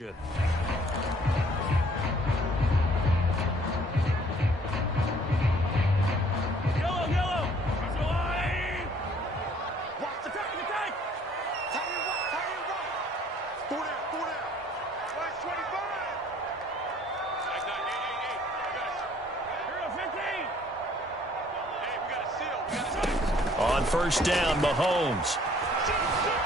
On first down, Mahomes.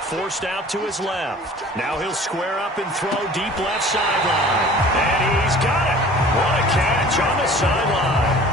Forced out to his left. Now he'll square up and throw deep left sideline. And he's got it. What a catch on the sideline.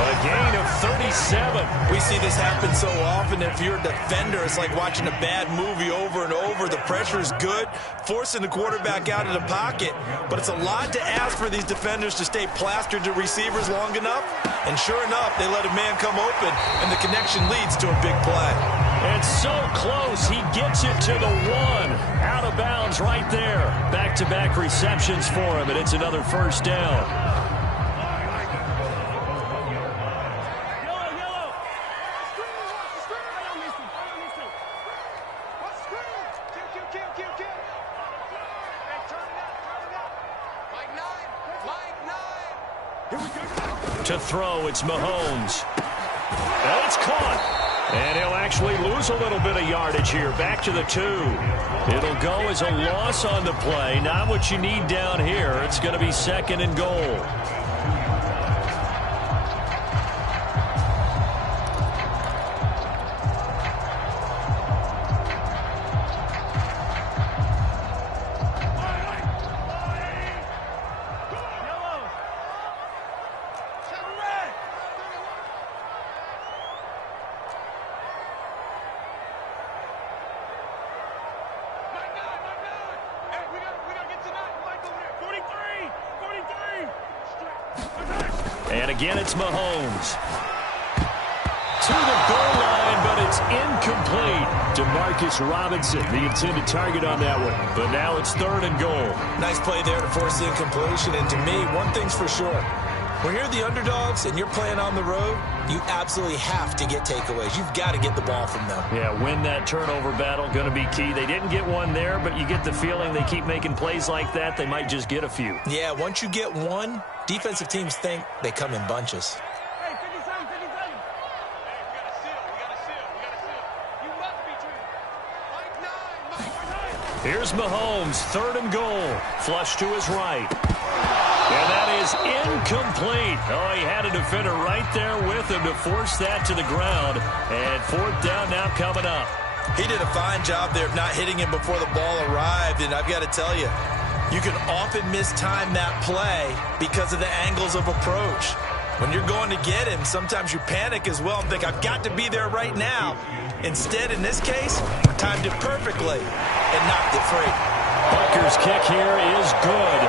A gain of 37. We see this happen so often. If you're a defender, it's like watching a bad movie over and over. The pressure is good, forcing the quarterback out of the pocket. But it's a lot to ask for these defenders to stay plastered to receivers long enough. And sure enough, they let a man come open, and the connection leads to a big play. And so close, he gets it to the one. Out of bounds right there. Back-to-back receptions for him, and it's another first down. To throw, it's Mahomes. And it's caught. And he'll actually lose a little bit of yardage here. Back to the 2. It'll go as a loss on the play. Not what you need down here. It's going to be 2nd and goal. And again, it's Mahomes. To the goal line, but it's incomplete. Demarcus Robinson, the intended target on that one. But now it's 3rd and goal. Nice play there to force the incompletion. And to me, one thing's for sure. When you're the underdogs and you're playing on the road, you absolutely have to get takeaways. You've got to get the ball from them. Yeah, win that turnover battle, going to be key. They didn't get one there, but you get the feeling they keep making plays like that, they might just get a few. Yeah, once you get one, defensive teams think they come in bunches. Hey, 57, 57. Hey, we got a seal. We got a seal. We got a seal. You must be true. Mike 9. Here's Mahomes, 3rd and goal. Flush to his right. And that is incomplete. Oh, he had a defender right there with him to force that to the ground. And 4th down now coming up. He did a fine job there of not hitting him before the ball arrived. And I've got to tell you, you can often mistime that play because of the angles of approach. When you're going to get him, sometimes you panic as well and think, I've got to be there right now. Instead, in this case, timed it perfectly and knocked it free. Bucker's kick here is good.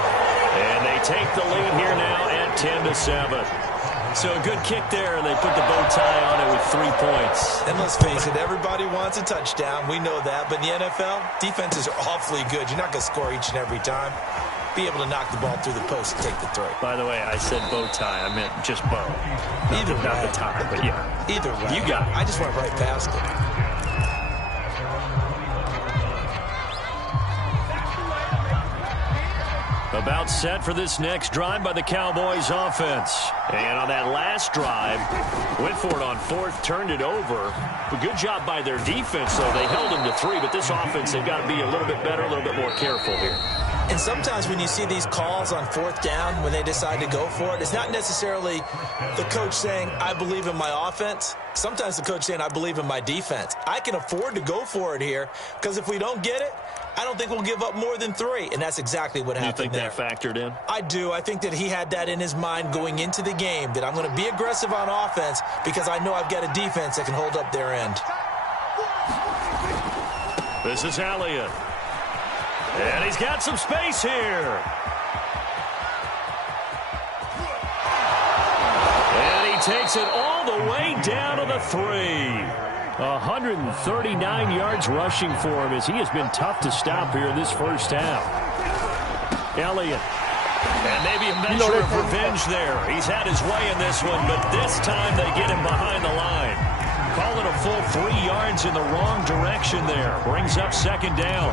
And they take the lead here now at 10-7. So a good kick there, and they put the bow tie on it with 3 points. And let's face it, everybody wants a touchdown. We know that. But in the NFL, defenses are awfully good. You're not going to score each and every time. Be able to knock the ball through the post and take the throw. By the way, I said bow tie. I meant just bow. Either way. Not the tie, but yeah. Either way. You got it. I just went right past it. About set for this next drive by the Cowboys offense. And on that last drive, went for it on 4th, turned it over. A good job by their defense, though. They held them to 3, but this offense, they've got to be a little bit better, a little bit more careful here. And sometimes when you see these calls on 4th down, when they decide to go for it, it's not necessarily the coach saying, I believe in my offense. Sometimes the coach saying, I believe in my defense. I can afford to go for it here because if we don't get it, I don't think we'll give up more than 3, and that's exactly what happened there. You think that factored in? I do. I think that he had that in his mind going into the game, that I'm going to be aggressive on offense because I know I've got a defense that can hold up their end. This is Elliott. And he's got some space here. And he takes it all the way down to the 3. 139 yards rushing for him as he has been tough to stop here in this first half. Elliott. And maybe a measure of revenge there. He's had his way in this one, but this time they get him behind the line. Call it a full 3 yards in the wrong direction there. Brings up 2nd down.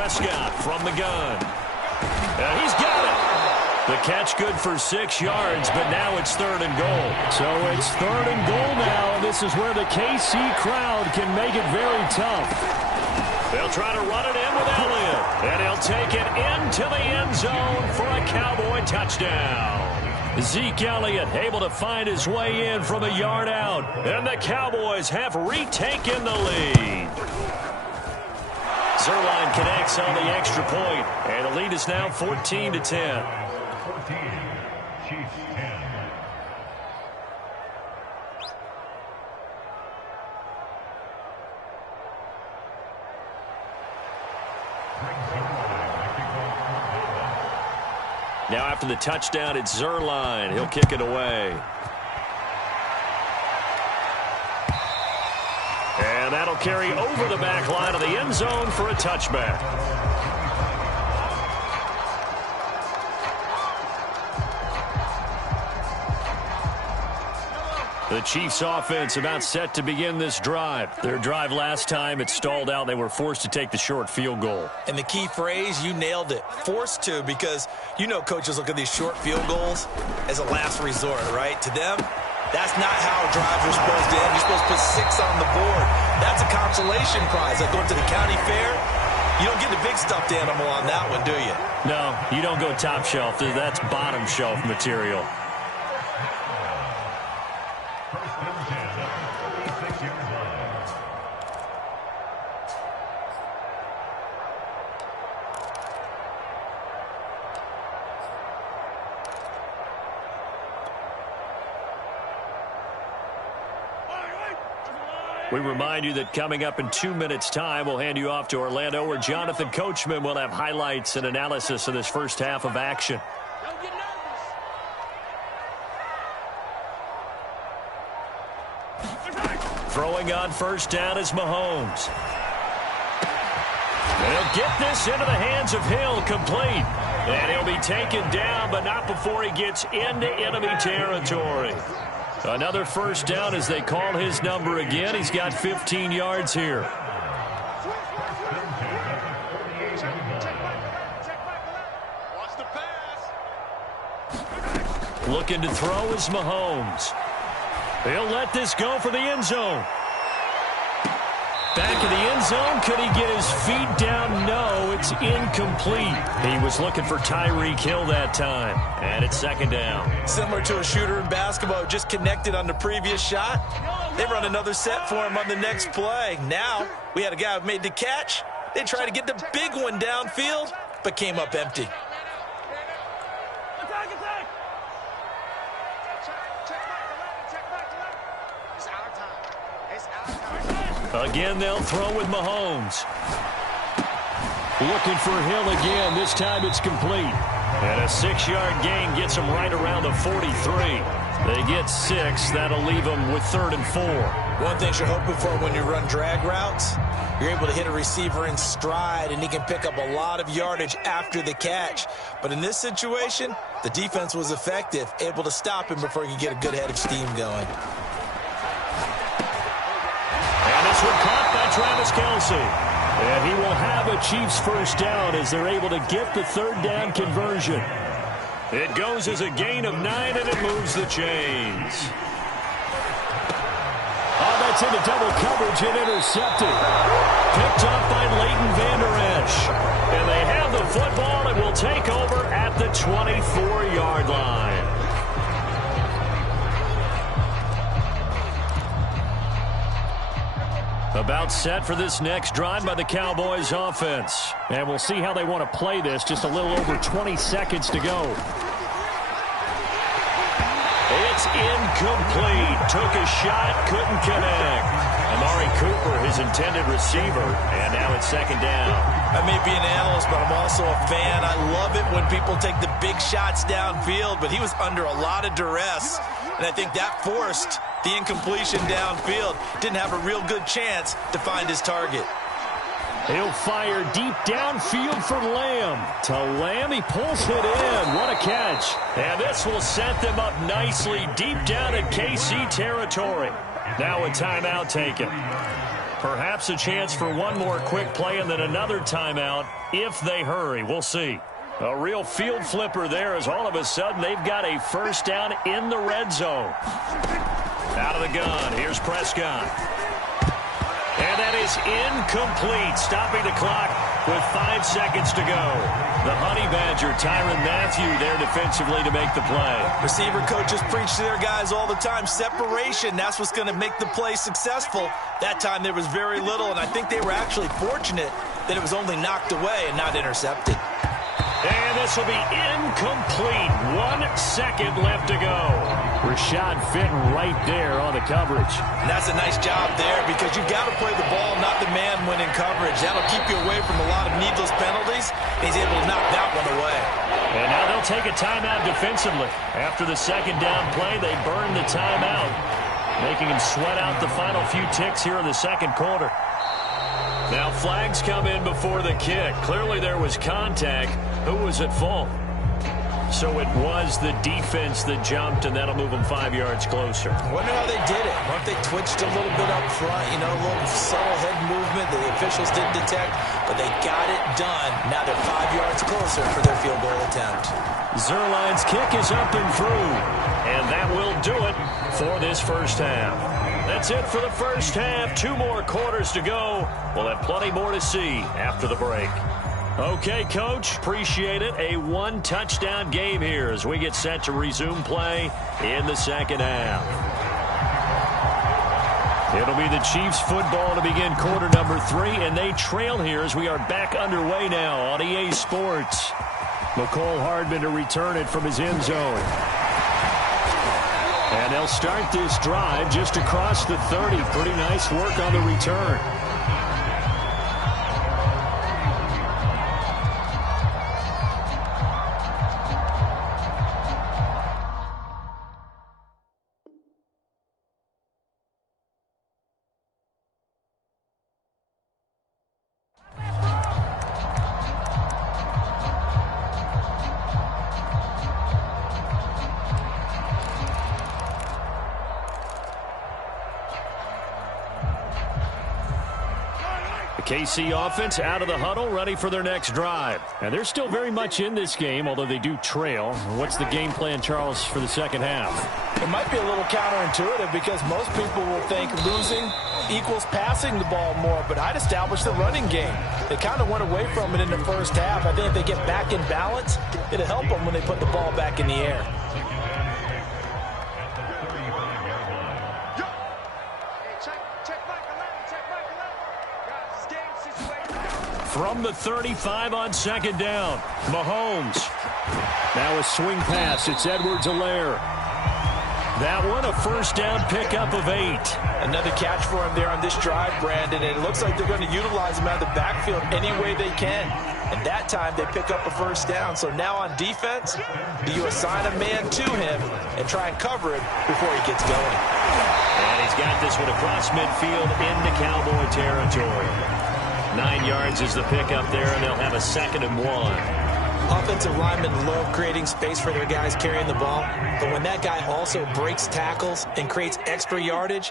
Prescott from the gun. And he's got it. The catch good for 6 yards, but now it's 3rd and goal. So it's 3rd and goal now, and this is where the KC crowd can make it very tough. They'll try to run it in with Elliott, and he'll take it into the end zone for a Cowboy touchdown. Zeke Elliott able to find his way in from a yard out, and the Cowboys have retaken the lead. Zuerlein connects on the extra point, and the lead is now 14-10. 14, Chiefs 10. Now after the touchdown, it's Zuerlein. He'll kick it away. And that'll carry over the back line of the end zone for a touchback. The Chiefs offense about set to begin this drive. Their drive last time, it stalled out. They were forced to take the short field goal. And the key phrase, you nailed it, forced to, because you know coaches look at these short field goals as a last resort, right? To them, that's not how drives are supposed to end. You're supposed to put 6 on the board. That's a consolation prize. Like going to the county fair, you don't get the big stuffed animal on that one, do you? No, you don't go top shelf. That's bottom shelf material. We remind you that coming up in 2 minutes' time, we'll hand you off to Orlando, where Jonathan Coachman will have highlights and analysis of this first half of action. Don't get nervous. Throwing on first down is Mahomes. And he'll get this into the hands of Hill, complete. And he'll be taken down, but not before he gets into enemy territory. Another first down as they call his number again. He's got 15 yards here. Watch the pass. Looking to throw is Mahomes. He'll let this go for the end zone. Back in the end zone. Could he get his feet down? No, it's incomplete. He was looking for Tyreek Hill that time. And it's 2nd down. Similar to a shooter in basketball, just connected on the previous shot. They run another set for him on the next play. Now, we had a guy who made the catch. They tried to get the big one downfield, but came up empty. Attack, attack. Check back to left. It's our time. It's our time. Again, they'll throw with Mahomes. Looking for Hill again. This time it's complete. And a 6-yard gain gets them right around the 43. They get 6. That'll leave them with 3rd and 4. One thing you're hoping for when you run drag routes, you're able to hit a receiver in stride, and he can pick up a lot of yardage after the catch. But in this situation, the defense was effective, able to stop him before he could get a good head of steam going. And this one caught by Travis Kelce. And he will have a Chiefs first down as they're able to get the 3rd down conversion. It goes as a gain of 9, and it moves the chains. Oh, that's into double coverage and intercepted. Picked up by Leighton Vander Esch. And they have the football and will take over at the 24-yard line. About set for this next drive by the Cowboys offense. And we'll see how they want to play this. Just a little over 20 seconds to go. It's incomplete. Took a shot, couldn't connect. Amari Cooper, his intended receiver, and now it's 2nd down. I may be an analyst, but I'm also a fan. I love it when people take the big shots downfield, but he was under a lot of duress, and I think that forced the incompletion downfield. Didn't have a real good chance to find his target. He'll fire deep downfield for Lamb. To Lamb, he pulls it in. What a catch. And this will set them up nicely deep down in KC territory. Now a timeout taken. Perhaps a chance for one more quick play and then another timeout if they hurry. We'll see. A real field flipper there as all of a sudden they've got a first down in the red zone. Out of the gun. Here's Prescott. And that is incomplete, stopping the clock with 5 seconds to go. The Honey Badger, Tyrann Mathieu, there defensively to make the play. Receiver coaches preach to their guys all the time. Separation, that's what's going to make the play successful. That time there was very little, and I think they were actually fortunate that it was only knocked away and not intercepted. And this will be incomplete. 1 second left to go. Rashad fitting right there on the coverage. And that's a nice job there because you've got to play the ball, not the man when in coverage. That'll keep you away from a lot of needless penalties. He's able to knock that one away. And now they'll take a timeout defensively. After the second down play, they burn the timeout, making him sweat out the final few ticks here in the second quarter. Now flags come in before the kick. Clearly there was contact. Who was at fault? So it was the defense that jumped, and that'll move them 5 yards closer. I wonder how they did it. What if they twitched a little bit up front, a little subtle head movement the officials didn't detect, but they got it done. Now they're 5 yards closer for their field goal attempt. Zuerlein's kick is up and through, and that will do it for this first half. That's it for the first half. 2 more quarters to go. We'll have plenty more to see after the break. Okay, Coach, appreciate it. A 1-touchdown game here as we get set to resume play in the second half. It'll be the Chiefs football to begin quarter number 3, and they trail here as we are back underway now on EA Sports. McCole Hardman to return it from his end zone. And they'll start this drive just across the 30. Pretty nice work on the return. KC offense out of the huddle, ready for their next drive. And they're still very much in this game, although they do trail. What's the game plan, Charles, for the second half? It might be a little counterintuitive because most people will think losing equals passing the ball more, but I'd establish the running game. They kind of went away from it in the first half. I think if they get back in balance, it'll help them when they put the ball back in the air. From the 35 on second down, Mahomes. Now a swing pass. It's Edwards-Helaire. That one a first down pickup of 8. Another catch for him there on this drive, Brandon. And it looks like they're going to utilize him out of the backfield any way they can. And that time they pick up a first down. So now on defense, do you assign a man to him and try and cover it before he gets going? And he's got this one across midfield into Cowboy territory. 9 yards is the pickup there, and they'll have a 2nd and 1. Offensive linemen love creating space for their guys carrying the ball, but when that guy also breaks tackles and creates extra yardage,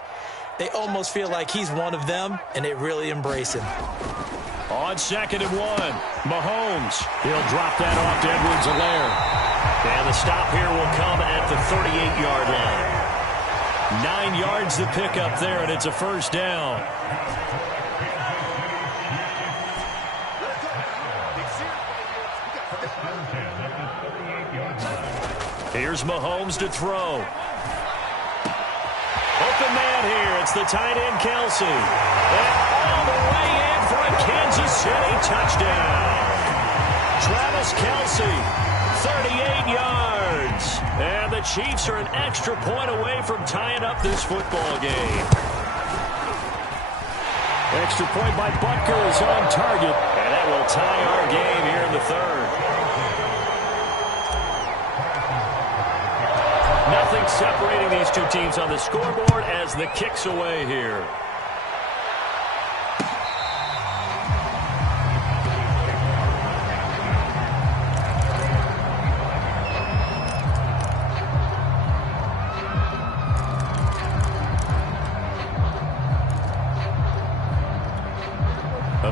they almost feel like he's one of them, and they really embrace him. On 2nd and 1, Mahomes. He'll drop that off to Edwards-Helaire. And the stop here will come at the 38-yard line. 9 yards the pickup there, and it's a first down. Here's Mahomes to throw. Open man here. It's the tight end, Kelce. And all the way in for a Kansas City touchdown. Travis Kelce, 38 yards. And the Chiefs are an extra point away from tying up this football game. Extra point by Butker is on target. And that will tie our game here in the 3rd. Nothing separating these two teams on the scoreboard as the kick's away here.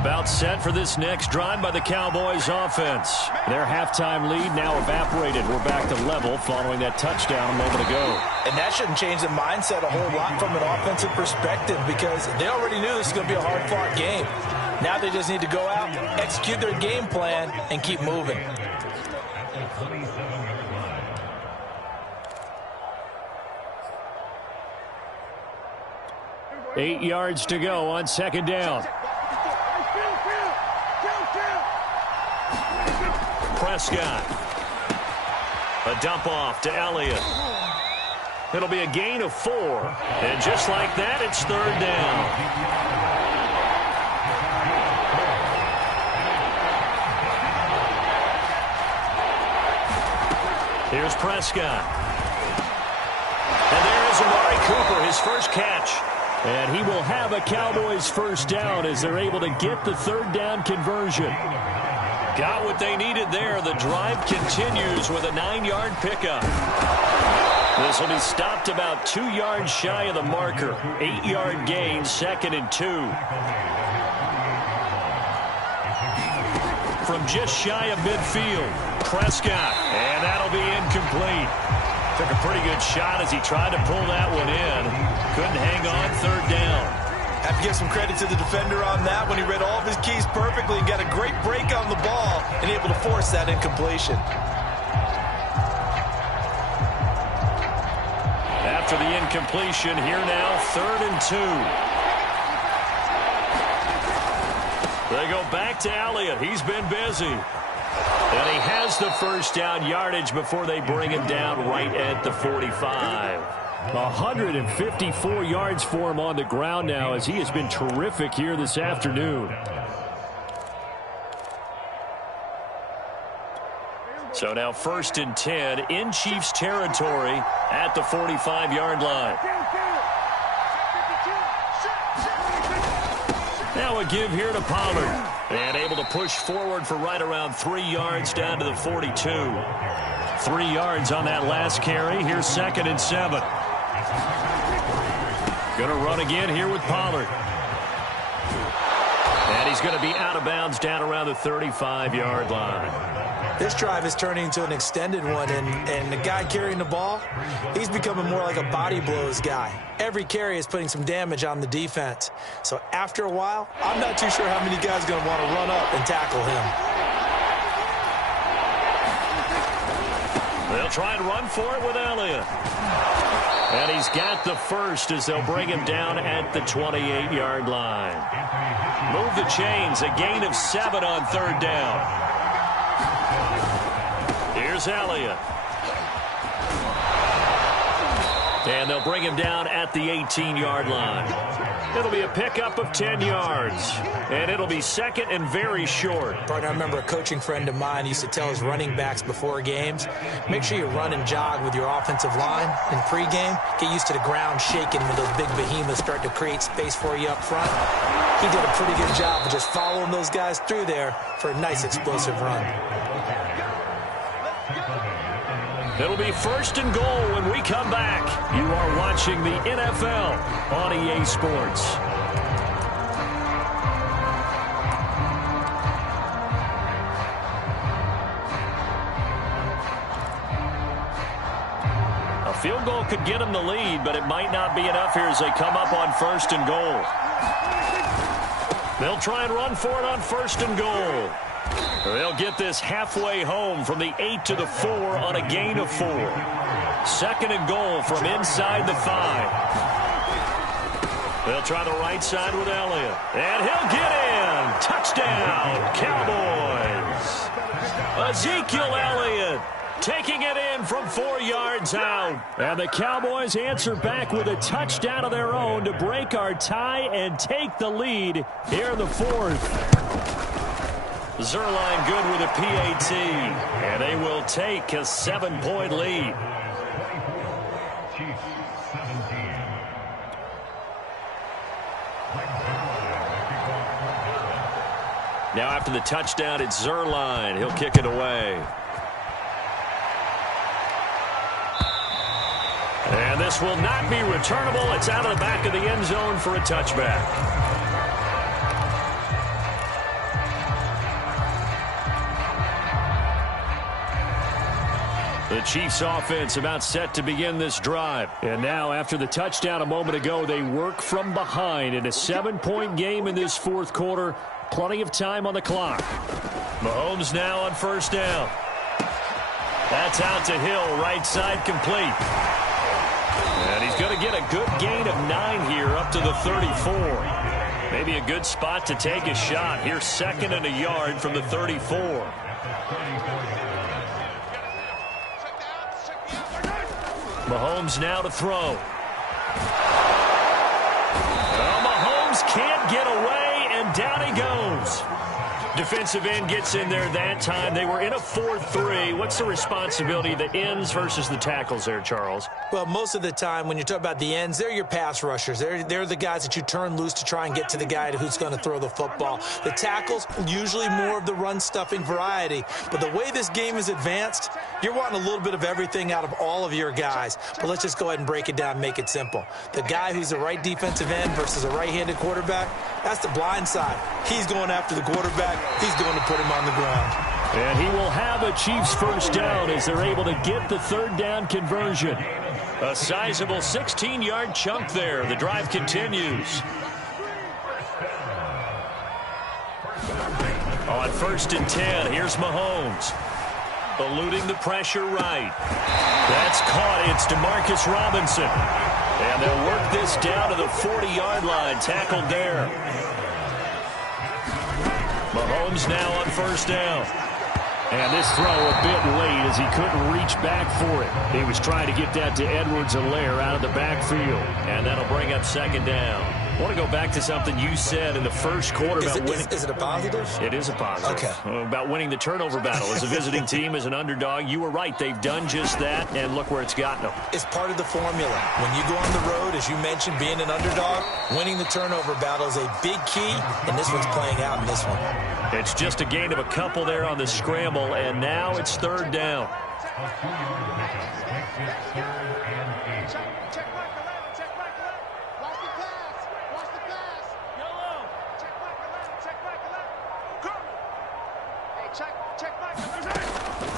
About set for this next drive by the Cowboys offense. Their halftime lead now evaporated. We're back to level following that touchdown a moment ago. And that shouldn't change the mindset a whole lot from an offensive perspective because they already knew this was going to be a hard-fought game. Now they just need to go out, execute their game plan, and keep moving. 8 yards to go on second down. Prescott. A dump off to Elliott. It'll be a gain of 4. And just like that, it's third down. Here's Prescott. And there is Amari Cooper, his first catch. And he will have a Cowboys first down as they're able to get the third down conversion. Got what they needed there. The drive continues with a 9-yard pickup. This will be stopped about 2 yards shy of the marker. 8-yard gain, 2nd and 2. From just shy of midfield, Prescott. And that'll be incomplete. Took a pretty good shot as he tried to pull that one in. Couldn't hang on, third down. Have to give some credit to the defender on that when he read all of his keys perfectly and got a great break on the ball and able to force that incompletion. After the incompletion, here now, 3rd and 2. They go back to Elliott. He's been busy. And he has the first down yardage before they bring him down right at the 45. 154 yards for him on the ground now as he has been terrific here this afternoon. So now 1st and 10 in Chiefs territory at the 45-yard line. Now a give here to Pollard. And able to push forward for right around 3 yards down to the 42. 3 yards on that last carry. Here's 2nd and 7. Going to run again here with Pollard. And he's going to be out of bounds down around the 35-yard line. This drive is turning into an extended one, and the guy carrying the ball, he's becoming more like a body blows guy. Every carry is putting some damage on the defense. So after a while, I'm not too sure how many guys are going to want to run up and tackle him. They'll try and run for it with Elliott. And he's got the first as they'll bring him down at the 28-yard line. Move the chains, a gain of 7 on third down. Here's Elliott. And they'll bring him down at the 18-yard line. It'll be a pickup of 10 yards. And it'll be 2nd and very short. Partner, I remember a coaching friend of mine used to tell his running backs before games, make sure you run and jog with your offensive line in pregame. Get used to the ground shaking when those big behemoths start to create space for you up front. He did a pretty good job of just following those guys through there for a nice explosive run. It'll be 1st and goal when we come back. You are watching the NFL on EA Sports. A field goal could get them the lead, but it might not be enough here as they come up on 1st and goal. They'll try and run for it on 1st and goal. They'll get this halfway home from the 8 to the 4 on a gain of 4. 2nd and goal from inside the 5. They'll try the right side with Elliott. And he'll get in. Touchdown, Cowboys. Ezekiel Elliott taking it in from 4 yards out. And the Cowboys answer back with a touchdown of their own to break our tie and take the lead here in the 4th. Zuerlein good with a PAT, and they will take a 7-point lead. Now after the touchdown, it's Zuerlein. He'll kick it away. And this will not be returnable. It's out of the back of the end zone for a touchback. The Chiefs offense about set to begin this drive. And now after the touchdown a moment ago, they work from behind in a 7-point game in this fourth quarter. Plenty of time on the clock. Mahomes now on first down. That's out to Hill, right side complete. And he's going to get a good gain of 9 here up to the 34. Maybe a good spot to take a shot. Here's 2nd and a yard from the 34. Mahomes now to throw. Well, Mahomes can't get away, and down he goes. Defensive end gets in there that time. They were in a 4-3. What's the responsibility of the ends versus the tackles there, Charles? Well, most of the time when you talk about the ends, they're your pass rushers. They're the guys that you turn loose to try and get to the guy who's going to throw the football. The tackles, usually more of the run-stuffing variety. But the way this game is advanced, you're wanting a little bit of everything out of all of your guys. But let's just go ahead and break it down and make it simple. The guy who's the right defensive end versus a right-handed quarterback, that's the blind side. He's going after the quarterback. He's going to put him on the ground. And he will have a Chiefs first down as they're able to get the 3rd down conversion. A sizable 16-yard chunk there. The drive continues. On 1st and 10, here's Mahomes. Eluding the pressure right. That's caught. It's DeMarcus Robinson. And they'll work this down to the 40-yard line. Tackled there. Mahomes now on first down. And this throw a bit late as he couldn't reach back for it. He was trying to get that to Edwards-Helaire out of the backfield. And that'll bring up 2nd down. I want to go back to something you said in the first quarter about winning. Is it a positive? It is a positive. Okay. About winning the turnover battle. As a visiting team, as an underdog, you were right. They've done just that, and look where it's gotten them. It's part of the formula. When you go on the road, as you mentioned, being an underdog, winning the turnover battle is a big key, and this one's playing out in this one. It's just a gain of a couple there on the scramble, and now it's 3rd down.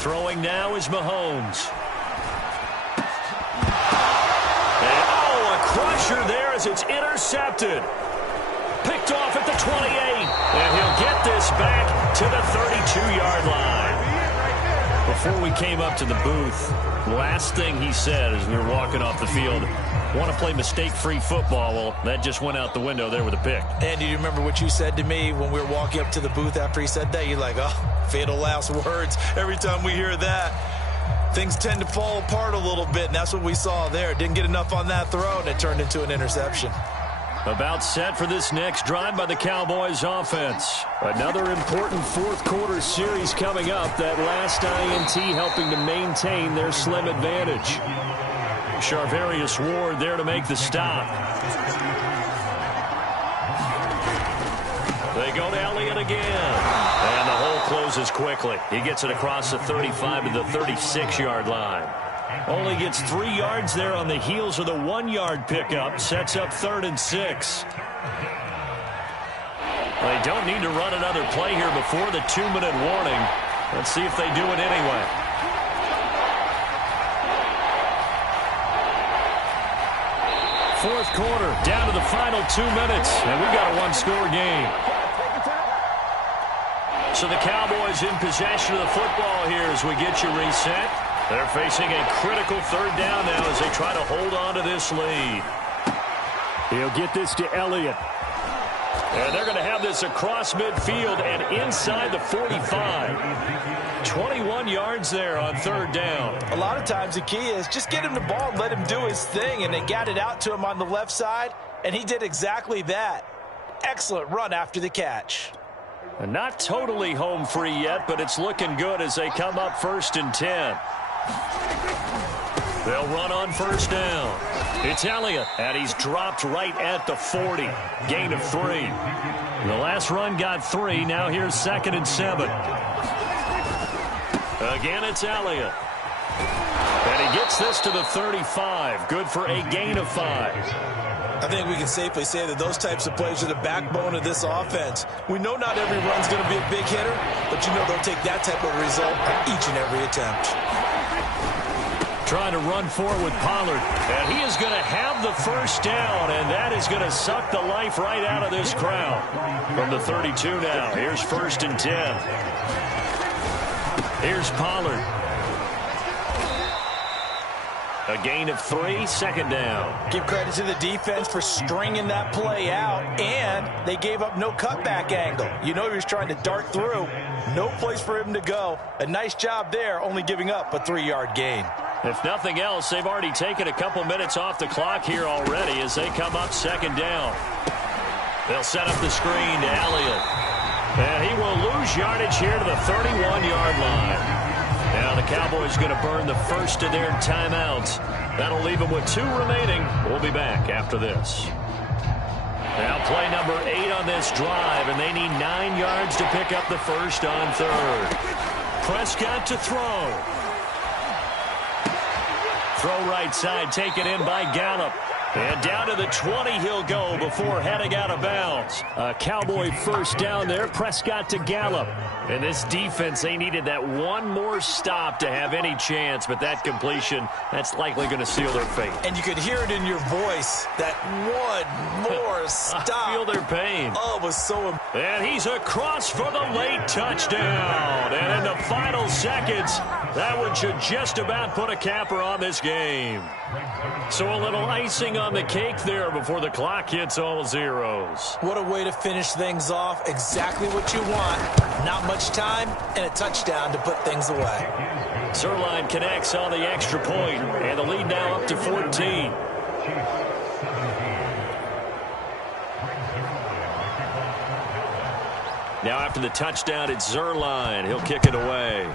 Throwing now is Mahomes. And, a crusher there as it's intercepted. Picked off at the 28. And he'll get this back to the 32-yard line. Before we came up to the booth, last thing he said as we were walking off the field, want to play mistake-free football. Well, that just went out the window there with a pick. And do you remember what you said to me when we were walking up to the booth after he said that? You're like, oh, fatal last words. Every time we hear that, things tend to fall apart a little bit, and that's what we saw there. Didn't get enough on that throw, and it turned into an interception. About set for this next drive by the Cowboys offense. Another important fourth quarter series coming up. That last INT helping to maintain their slim advantage. Charvarius Ward there to make the stop. They go to Elliott again. And the hole closes quickly. He gets it across the 35 to the 36-yard line. Only gets 3 yards there on the heels of the 1-yard pickup. Sets up 3rd and 6. They don't need to run another play here before the 2-minute warning. Let's see if they do it anyway. Fourth quarter, down to the final 2 minutes, and we've got a 1-score game. So the Cowboys in possession of the football here as we get you reset. They're facing a critical 3rd down now as they try to hold on to this lead. He'll get this to Elliott. And they're going to have this across midfield and inside the 45. 21 yards there on 3rd down. A lot of times the key is just get him the ball and let him do his thing, and they got it out to him on the left side, and he did exactly that. Excellent run after the catch. And not totally home free yet, but it's looking good as they come up 1st and 10. They'll run on 1st down. It's Elliott, and he's dropped right at the 40. Gain of 3. The last run got 3. Now here's 2nd and 7. Again, it's Elliott. And he gets this to the 35. Good for a gain of 5. I think we can safely say that those types of plays are the backbone of this offense. We know not every run's going to be a big hitter, but you know they'll take that type of result on each and every attempt. Trying to run forward with Pollard. And he is going to have the first down, and that is going to suck the life right out of this crowd. From the 32 now, here's 1st and 10. Here's Pollard. A gain of 3, 2nd down. Give credit to the defense for stringing that play out, and they gave up no cutback angle. You know he was trying to dart through. No place for him to go. A nice job there, only giving up a 3-yard gain. If nothing else, they've already taken a couple minutes off the clock here already as they come up 2nd down. They'll set up the screen to Elliott. And he will lose yardage here to the 31-yard line. Now the Cowboys going to burn the first of their timeouts. That'll leave them with 2 remaining. We'll be back after this. Now play number 8 on this drive, and they need 9 yards to pick up the first on 3rd. Prescott to throw. Throw right side, taken in by Gallup. And down to the 20 he'll go before heading out of bounds. A Cowboy first down there. Prescott to Gallup. And this defense, they needed that one more stop to have any chance, but that completion, that's likely going to seal their fate. And you could hear it in your voice, that one more stop. I feel their pain. Oh, it was so... And he's across for the late touchdown. And in the final seconds, that one should just about put a capper on this game. So a little icing on the cake there before the clock hits all zeros. What a way to finish things off. Exactly what you want. Not much time and a touchdown to put things away. Zerline connects on the extra point, and the lead now up to 14. Now after the touchdown, it's Zerline. He'll kick it away.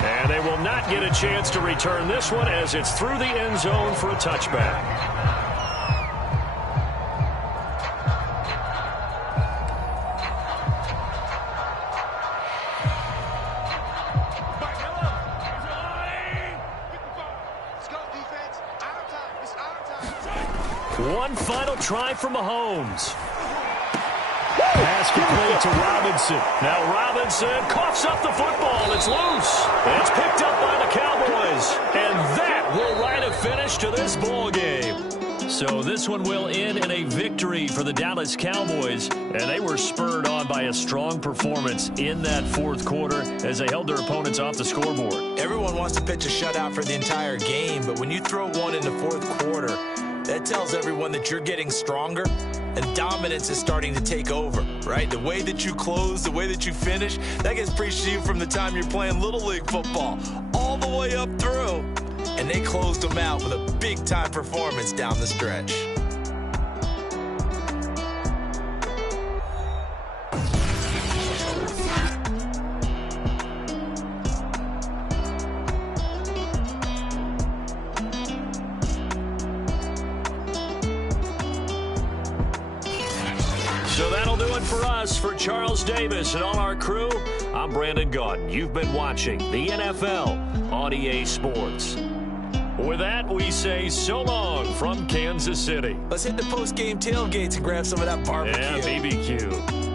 And they will not get a chance to return this one as it's through the end zone for a touchback. One final try for Mahomes. Pass complete to Robinson. Now Robinson coughs up the football. It's loose. And it's picked up by the Cowboys. And that will write a finish to this ball game. So this one will end in a victory for the Dallas Cowboys. And they were spurred on by a strong performance in that 4th quarter as they held their opponents off the scoreboard. Everyone wants to pitch a shutout for the entire game, but when you throw one in the 4th quarter, that tells everyone that you're getting stronger and dominance is starting to take over, right? The way that you close, the way that you finish, that gets preached to you from the time you're playing Little League football all the way up through. And they closed them out with a big-time performance down the stretch. So that'll do it for us. For Charles Davis and all our crew, I'm Brandon Gaudin. You've been watching the NFL on EA Sports. With that, we say so long from Kansas City. Let's hit the post-game tailgates and grab some of that barbecue. Yeah, BBQ.